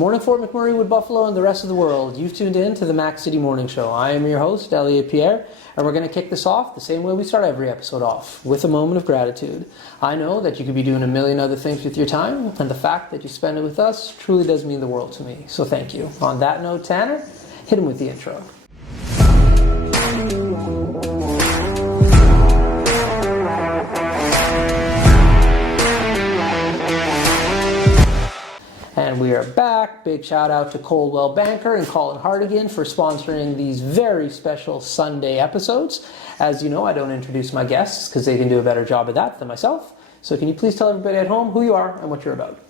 Good morning, Fort McMurray, Wood Buffalo, and the rest of the world. You've tuned in to the Mac City Morning Show. I am your host, Elliot Pierre, and we're going to kick this off the same way we start every episode off, with a moment of gratitude. I know that you could be doing a million other things with your time, and the fact that you spend it with us truly does mean the world to me. So thank you. On that note, Tanner, hit him with the intro. And we are back. Big shout out to Coldwell Banker and Colin Hardigan for sponsoring these very special Sunday episodes. As you know, I don't introduce my guests because they can do a better job of that than myself. So can you please tell everybody at home who you are and what you're about?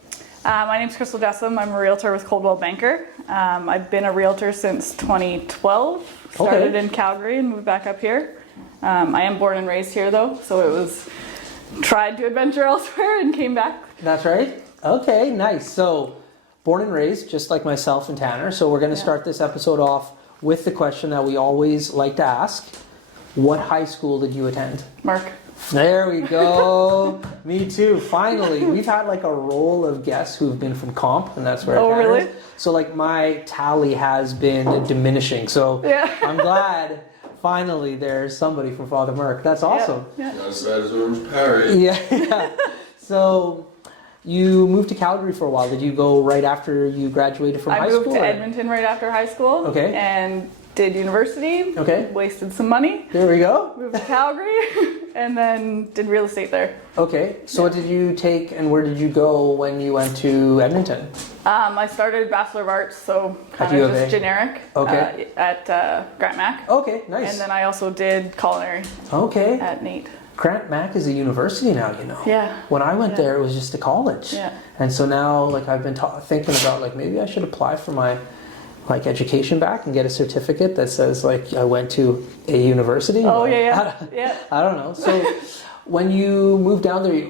My name is Krystal Jessome. I'm a realtor with Coldwell Banker. I've been a realtor since 2012. Started in Calgary and moved back up here. I am born and raised here though, so it was tried to adventure elsewhere and came back. That's right. Okay, nice. So born and raised, just like myself and Tanner. So we're going to start this episode off with the question that we always like to ask. What high school did you attend? Mark. There we go. Me too. Finally, we've had like a roll of guests who've been from comp, and that's where Tanner really? is. So like my tally has been diminishing. So I'm glad finally there's somebody from Father Merck. That's awesome. Yeah. Not as bad as Orange Parry. Yeah. So you moved to Calgary for a while. Did you go right after you graduated from high school? I moved to Edmonton right after high school. Okay. And did university. Okay. Wasted some money. There we go. Moved to Calgary and then did real estate there. Okay. So what did you take and where did you go when you went to Edmonton? I started Bachelor of Arts, so kind At of U of just A. generic. Okay. At Grant Mac. Okay, nice. And then I also did culinary Okay. at NAIT. Grant Mac is a university now, you know. Yeah. When I went there, it was just a college. Yeah. And so now, like, I've been thinking about, like, maybe I should apply for my, like, education back and get a certificate that says, like, I went to a university. Oh, Like, yeah. I don't know. So when you moved down there,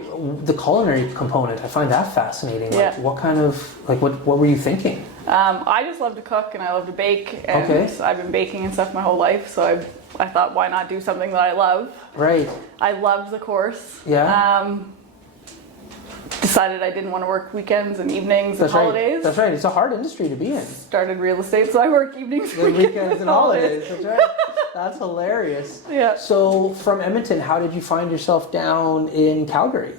the culinary component, I find that fascinating. Yeah. Like, what kind of, like, what were you thinking? I just love to cook and I love to bake, and I've been baking and stuff my whole life, so I thought, why not do something that I love? Right. I loved the course. Yeah. Decided I didn't want to work weekends and evenings and holidays. Right. That's right. It's a hard industry to be in. Started real estate, so I work evenings, weekends and holidays. That's right. That's hilarious. Yeah. So from Edmonton, how did you find yourself down in Calgary?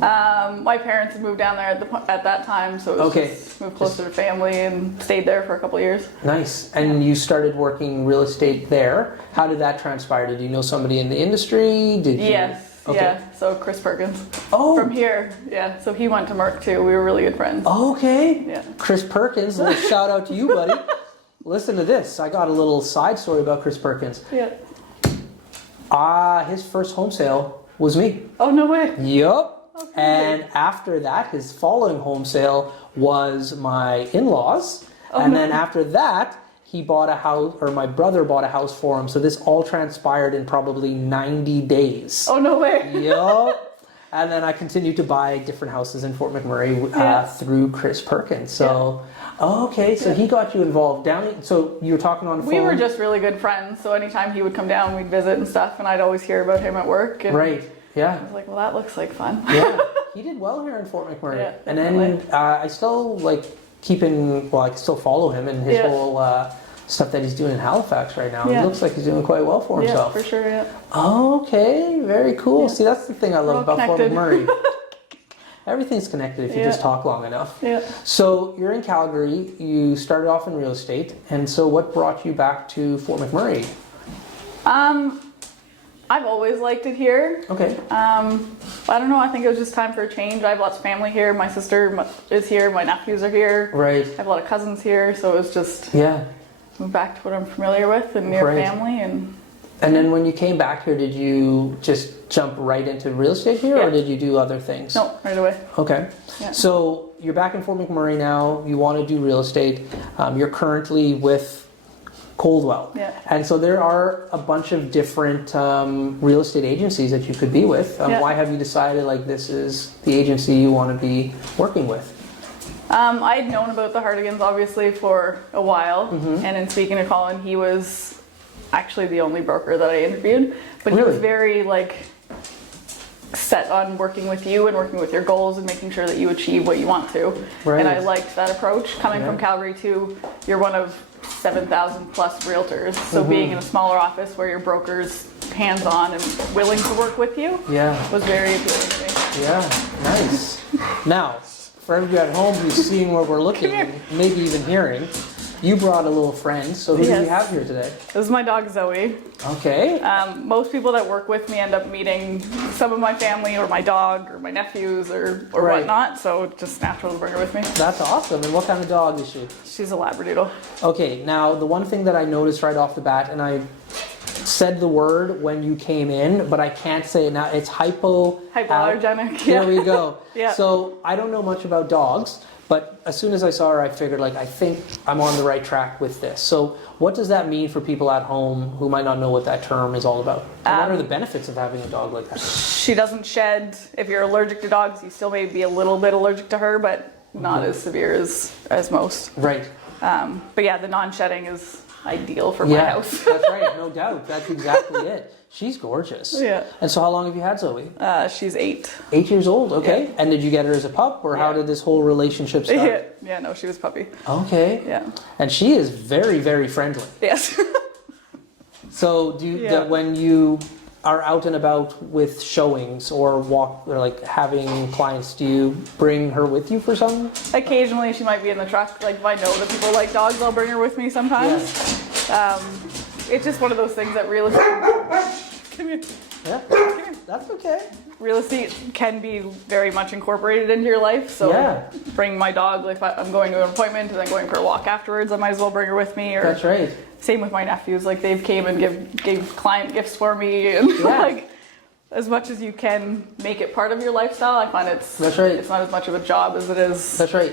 My parents had moved down there at that time, so it was just moved closer to family and stayed there for a couple of years. Nice. And you started working real estate there. How did that transpire? Did you know somebody in the industry? Did you? Yes. Okay. Yeah. So Chris Perkins. Oh. From here. Yeah. So he went to Merck too. We were really good friends. Okay. Yeah. Chris Perkins. A little shout out to you, buddy. Listen to this. I got a little side story about Chris Perkins. Yeah. His first home sale was me. Oh, no way. Yup. Okay. And after that, his following home sale was my in-laws. Oh, and no. then after that, he bought a house, or my brother bought a house for him. So this all transpired in probably 90 days. Oh, no way. Yup. And then I continued to buy different houses in Fort McMurray through Chris Perkins. So, so he got you involved down. So you were talking on the phone? We were just really good friends. So anytime he would come down, we'd visit and stuff. And I'd always hear about him at work. And right. Yeah. I was like, well, that looks like fun. Yeah. He did well here in Fort McMurray. Yeah, and then I still I can still follow him and his whole stuff that he's doing in Halifax right now. Yeah. It looks like he's doing quite well for himself. Yeah, for sure, yeah. Okay, very cool. Yeah. See, that's the thing I love about Fort connected. McMurray. Everything's connected if you just talk long enough. Yeah. So you're in Calgary, you started off in real estate, and so what brought you back to Fort McMurray? I've always liked it here. Okay. I don't know, I think it was just time for a change. I have lots of family here. My sister is here, my nephews are here. Right. I have a lot of cousins here, so it was just move back to what I'm familiar with and near family. And then when you came back here, did you just jump right into real estate here, or did you do other things? No, right away. Okay. Yeah. So you're back in Fort McMurray now. You want to do real estate. You're currently with Coldwell. Yeah. And so there are a bunch of different real estate agencies that you could be with. Why have you decided like this is the agency you want to be working with? I'd known about the Hardigans obviously for a while, and in speaking to Colin, he was actually the only broker that I interviewed, but he was very set on working with you and working with your goals and making sure that you achieve what you want to. Right. And I liked that approach. Coming from Calgary too, you're one of 7,000 plus realtors. So being in a smaller office where your broker's hands-on and willing to work with you was very appealing to me. Yeah, nice. Now, for everybody at home who's seeing where we're looking, and maybe even hearing, you brought a little friend. So who do we have here today? This is my dog Zoe. Okay. Most people that work with me end up meeting some of my family or my dog or my nephews or whatnot. So it's just natural to bring her with me. That's awesome. And what kind of dog is she? She's a Labradoodle. Okay, now the one thing that I noticed right off the bat, and I said the word when you came in, but I can't say it now. It's hypoallergenic. There we go. Yeah. So I don't know much about dogs, but as soon as I saw her, I figured, like, I think I'm on the right track with this. So what does that mean for people at home who might not know what that term is all about? And what are the benefits of having a dog like that? She doesn't shed. If you're allergic to dogs, you still may be a little bit allergic to her, but not as severe as most. Right. But yeah, the non-shedding is ideal for my house. That's right, no doubt. That's exactly it. She's gorgeous. Yeah. And so how long have you had Zoe? She's 8. 8 years old, okay. Yeah. And did you get her as a pup, or how did this whole relationship start? Yeah, no, she was a puppy. Okay. Yeah. And she is very, very friendly. Yes. So do you, when you are out and about with showings or like having clients, do you bring her with you for some? Occasionally she might be in the truck. Like if I know that people like dogs, I'll bring her with me sometimes. Yeah. It's just one of those things that real estate. Come here. Yeah. Come here. That's okay. Real estate can be very much incorporated into your life. So bring my dog. Like if I'm going to an appointment and then going for a walk afterwards, I might as well bring her with me. Or that's right. Same with my nephews. Like they've came and gave client gifts for me, and like as much as you can make it part of your lifestyle, I find it's It's not as much of a job as it is. That's right.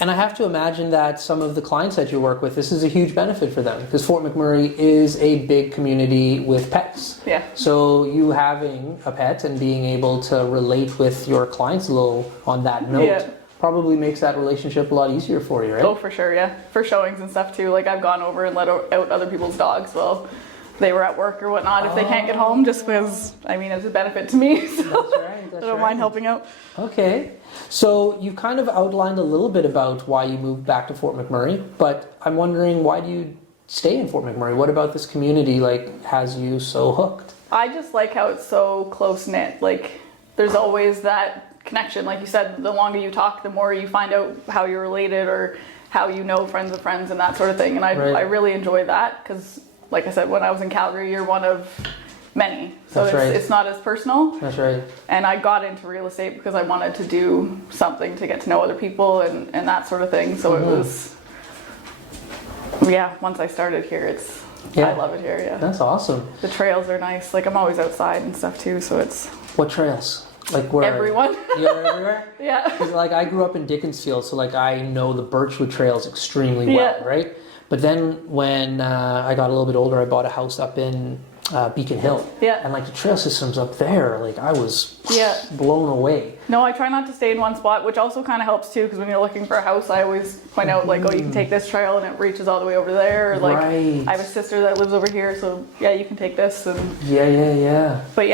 And I have to imagine that some of the clients that you work with, this is a huge benefit for them because Fort McMurray is a big community with pets. Yeah. So you having a pet and being able to relate with your clients a little on that note probably makes that relationship a lot easier for you, right? Oh, for sure, yeah. For showings and stuff too. Like I've gone over and let out other people's dogs. Well, they were at work or whatnot if they can't get home, just because, I mean, it's a benefit to me. So that's right. I don't mind helping out. Okay. So you kind of outlined a little bit about why you moved back to Fort McMurray, but I'm wondering, why do you stay in Fort McMurray? What about this community has you so hooked? I just like how it's so close-knit. Like there's always that connection. Like you said, the longer you talk, the more you find out how you're related or how you know friends of friends and that sort of thing. And I really enjoy that because, like I said, when I was in Calgary, you're one of many. So it's not as personal. That's right. And I got into real estate because I wanted to do something to get to know other people and that sort of thing. So it was, once I started here, I love it here, That's awesome. The trails are nice. Like I'm always outside and stuff too, so it's... What trails? Like where? Everyone. You're everywhere? Yeah. Because I grew up in Dickinsfield, so I know the Birchwood trails extremely well, right? But then when I got a little bit older, I bought a house up in Beacon Hill. Yeah. And the trail systems up there, I was blown away. No, I try not to stay in one spot, which also kind of helps too, because when you're looking for a house, I always point out you can take this trail and it reaches all the way over there. Or, I have a sister that lives over here, so you can take this. And But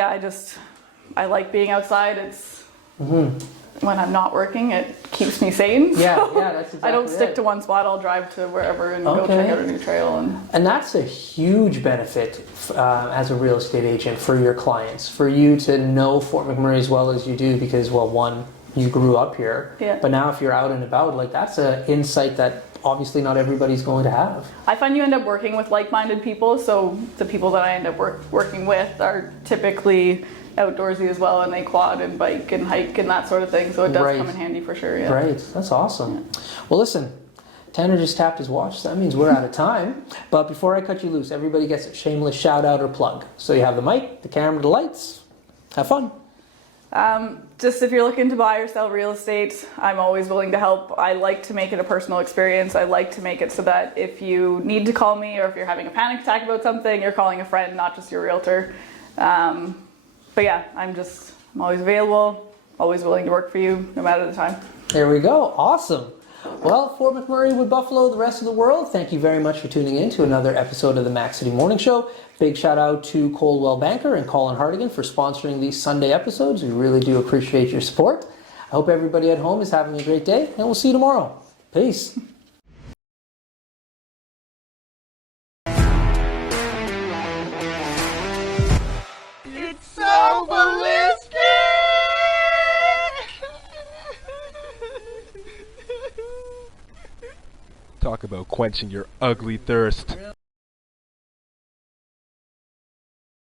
I like being outside. It's when I'm not working, it keeps me sane. So that's exactly I don't stick to one spot. I'll drive to wherever and go check out a new trail. And that's a huge benefit as a real estate agent for your clients, for you to know Fort McMurray as well as you do, because, well, one, you grew up here, but now if you're out and about, that's an insight that obviously not everybody's going to have. I find you end up working with like-minded people, so the people that I end up working with are typically outdoorsy as well, and they quad and bike and hike and that sort of thing, so it does come in handy for sure. Right, that's awesome. Well, listen, Tanner just tapped his watch, so that means we're out of time. But before I cut you loose, everybody gets a shameless shout out or plug. So you have the mic, the camera, the lights. Have fun. Just if you're looking to buy or sell real estate, I'm always willing to help. I like to make it a personal experience. I like to make it so that if you need to call me or if you're having a panic attack about something, you're calling a friend, not just your realtor. But I'm always available, always willing to work for you, no matter the time. There we go. Awesome. Well, Fort McMurray with Buffalo, the rest of the world, thank you very much for tuning in to another episode of the Mac City Morning Show. Big shout out to Coldwell Banker and Colin Hardigan for sponsoring these Sunday episodes. We really do appreciate your support. I hope everybody at home is having a great day, and we'll see you tomorrow. Peace. It's so ballistic! Talk about quenching your ugly thirst.